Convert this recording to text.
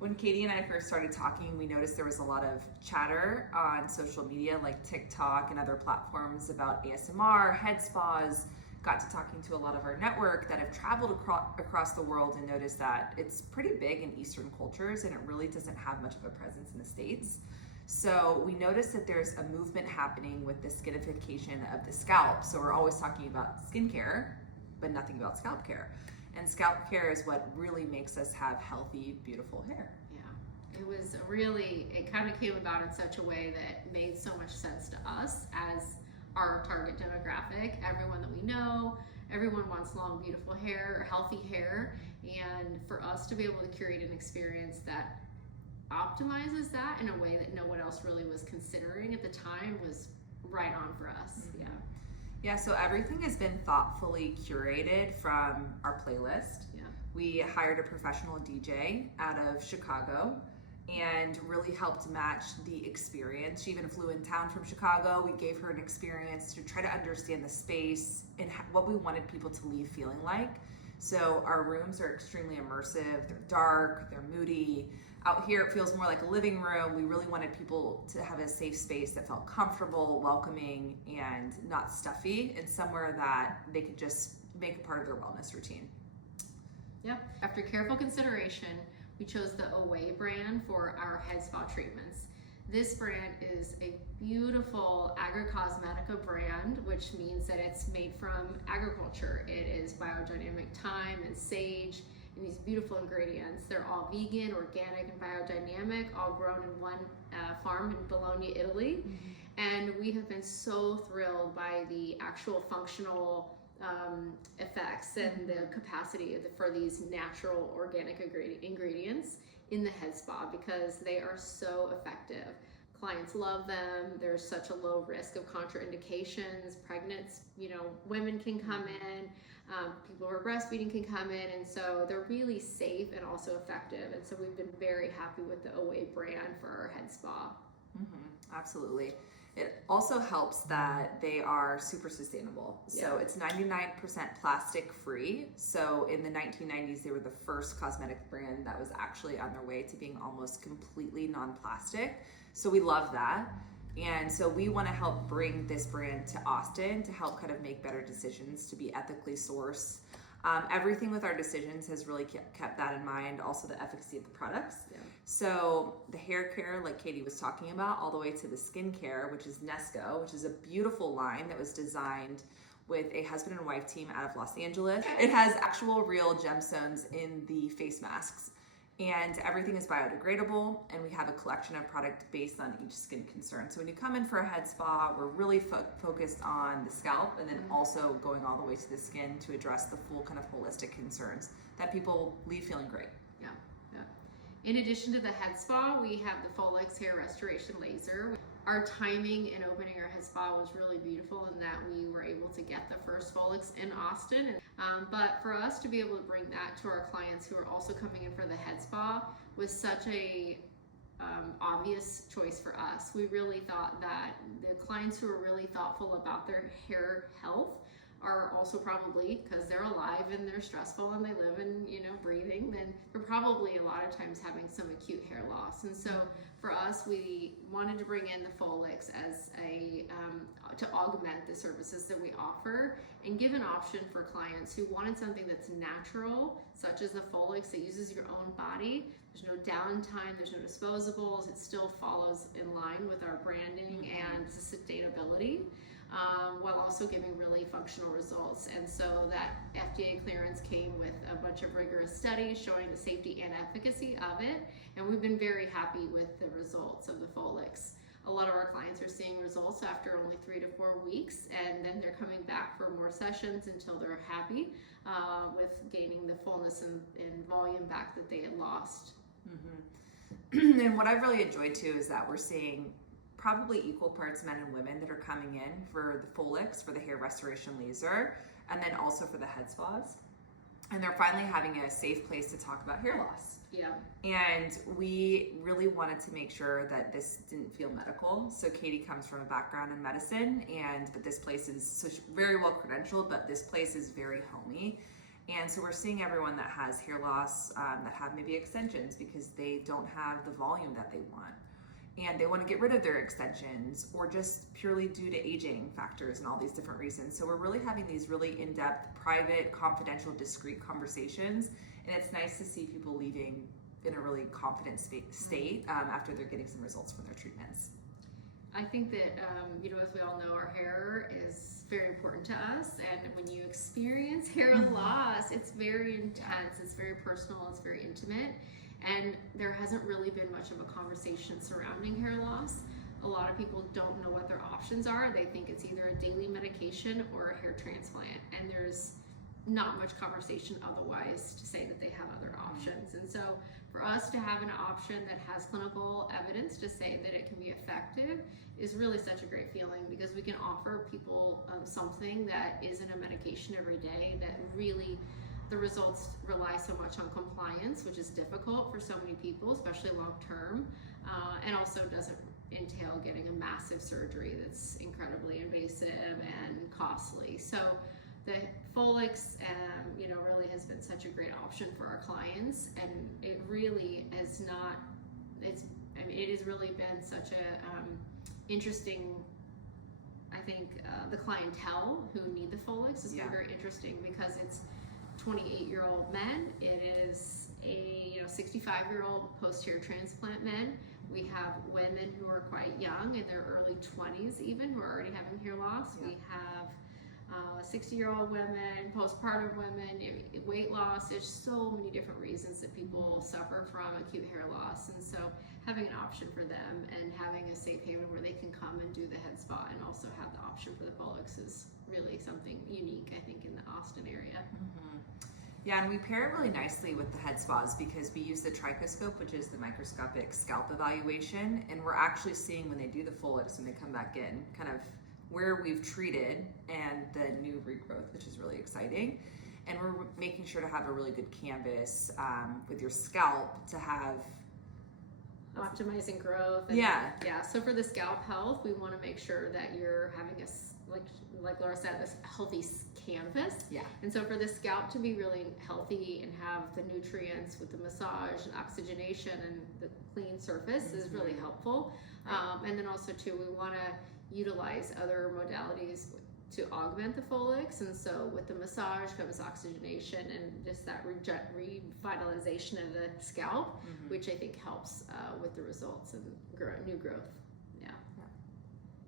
When Katie and I first started talking, we noticed there was a lot of chatter on social media like TikTok and other platforms about ASMR, head spas. Got to talking to a lot of our network that have traveled across the world and noticed that it's pretty big in Eastern cultures and it really doesn't have much of a presence in the States. So we noticed that there's a movement happening with the skinification of the scalp. So we're always talking about skincare, but nothing about scalp care. And scalp care is what really makes us have healthy, beautiful hair. Yeah, it kind of came about in such a way that made so much sense to us as our target demographic. Everyone that we know, everyone wants long, beautiful hair, or healthy hair. And for us to be able to curate an experience that optimizes that in a way that no one else really was considering at the time was right on for us. Mm-hmm. Yeah, so everything has been thoughtfully curated from our playlist. Yeah. We hired a professional DJ out of Chicago and really helped match the experience. She even flew in town from Chicago. We gave her an experience to try to understand the space and what we wanted people to leave feeling like. So our rooms are extremely immersive. They're dark, they're moody. Out here, it feels more like a living room. We really wanted people to have a safe space that felt comfortable, welcoming, and not stuffy, and somewhere that they could just make a part of their wellness routine. Yep. After careful consideration, we chose the Away brand for our head spa treatments. This brand is a beautiful agrocosmetica brand, which means that it's made from agriculture. It is biodynamic thyme and sage and these beautiful ingredients. They're all vegan, organic, and biodynamic, all grown in one farm in Bologna, Italy. Mm-hmm. And we have been so thrilled by the actual functional effects and the capacity for these natural organic ingredients in the head spa because they are so effective. Clients love them. There's such a low risk of contraindications. Pregnant, women can come in. People who are breastfeeding can come in, and so they're really safe and also effective. And so we've been very happy with the Away brand for our head spa. Mm-hmm. Absolutely. It also helps that they are super sustainable. So it's 99% plastic free. So in the 1990s, they were the first cosmetic brand that was actually on their way to being almost completely non-plastic. So we love that. And so we want to help bring this brand to Austin to help kind of make better decisions, to be ethically sourced. Everything with our decisions has really kept that in mind, also the efficacy of the products. Yeah. So the hair care, like Katie was talking about, all the way to the skin care, which is Nesco, which is a beautiful line that was designed with a husband and wife team out of Los Angeles. It has actual real gemstones in the face masks. And everything is biodegradable, and we have a collection of product based on each skin concern. So when you come in for a head spa, we're really focused on the scalp and then also going all the way to the skin to address the full kind of holistic concerns that people leave feeling great. Yeah, yeah. In addition to the head spa, we have the Folex hair restoration laser. Our timing in opening our head spa was really beautiful in that we were able to get the first Folex in Austin. But for us to be able to bring that to our clients who are also coming in for the head spa was such a obvious choice for us. We really thought that the clients who are really thoughtful about their hair health are also probably, because they're alive and they're stressful and they live and breathing, then they're probably a lot of times having some acute hair loss. And so for us, we wanted to bring in the Folex as to augment the services that we offer and give an option for clients who wanted something that's natural, such as the Folex that uses your own body. There's no downtime, there's no disposables. It still follows in line with our branding and sustainability, while also giving really functional results. And so that FDA clearance came with a bunch of rigorous studies showing the safety and efficacy of it. And we've been very happy with the results of the Folex. A lot of our clients are seeing results after only 3 to 4 weeks, and then they're coming back for more sessions until they're happy with gaining the fullness and volume back that they had lost. Mm-hmm. And what I've really enjoyed too is that we're seeing probably equal parts men and women that are coming in for the Folex, for the hair restoration laser, and then also for the head spas. And they're finally having a safe place to talk about hair loss. Yeah. And we really wanted to make sure that this didn't feel medical. So Katie comes from a background in medicine, but this place is very well credentialed, but this place is very homey. And so we're seeing everyone that has hair loss, that have maybe extensions because they don't have the volume that they want. And they want to get rid of their extensions, or just purely due to aging factors and all these different reasons. So we're really having these really in-depth, private, confidential, discreet conversations. And it's nice to see people leaving in a really confident state after they're getting some results from their treatments. I think that, as we all know, our hair is very important to us. And when you experience hair loss, it's very intense, it's very personal, it's very intimate. And there hasn't really been much of a conversation surrounding hair loss. A lot of people don't know what their options are. They think it's either a daily medication or a hair transplant. And there's not much conversation otherwise to say that they have other options. And so for us to have an option that has clinical evidence to say that it can be effective is really such a great feeling, because we can offer people something that isn't a medication every day, that really the results rely so much on compliance, which is difficult for so many people, especially long term, and also doesn't entail getting a massive surgery that's incredibly invasive and costly. So the Folix, really has been such a great option for our clients, and it really has not. It has really been such a interesting. I think the clientele who need the Folix has been very interesting, because it's 28-year-old men. It is a 65-year-old post-hair transplant men. We have women who are quite young, in their early 20s even, who are already having hair loss. We have 60-year-old women, postpartum women, weight loss. There's so many different reasons that people suffer from acute hair loss. And so having an option for them and having a safe haven where they can come and do the head spa and also have the option for the Folix is really something unique, I think, in the Austin area. Yeah, and we pair it really nicely with the head spas, because we use the trichoscope, which is the microscopic scalp evaluation, and we're actually seeing when they do the Folix and they come back in, kind of where we've treated and the new regrowth, which is really exciting. And we're making sure to have a really good canvas with your scalp to have optimizing growth. And so for the scalp health, we want to make sure that you're having like Laura said, this healthy canvas. And so for the scalp to be really healthy and have the nutrients with the massage and oxygenation and the clean surface is really helpful. And then also too, we want to utilize other modalities to augment the Folix. And so with the massage comes oxygenation and just that revitalization of the scalp, which I think helps with the results and new growth.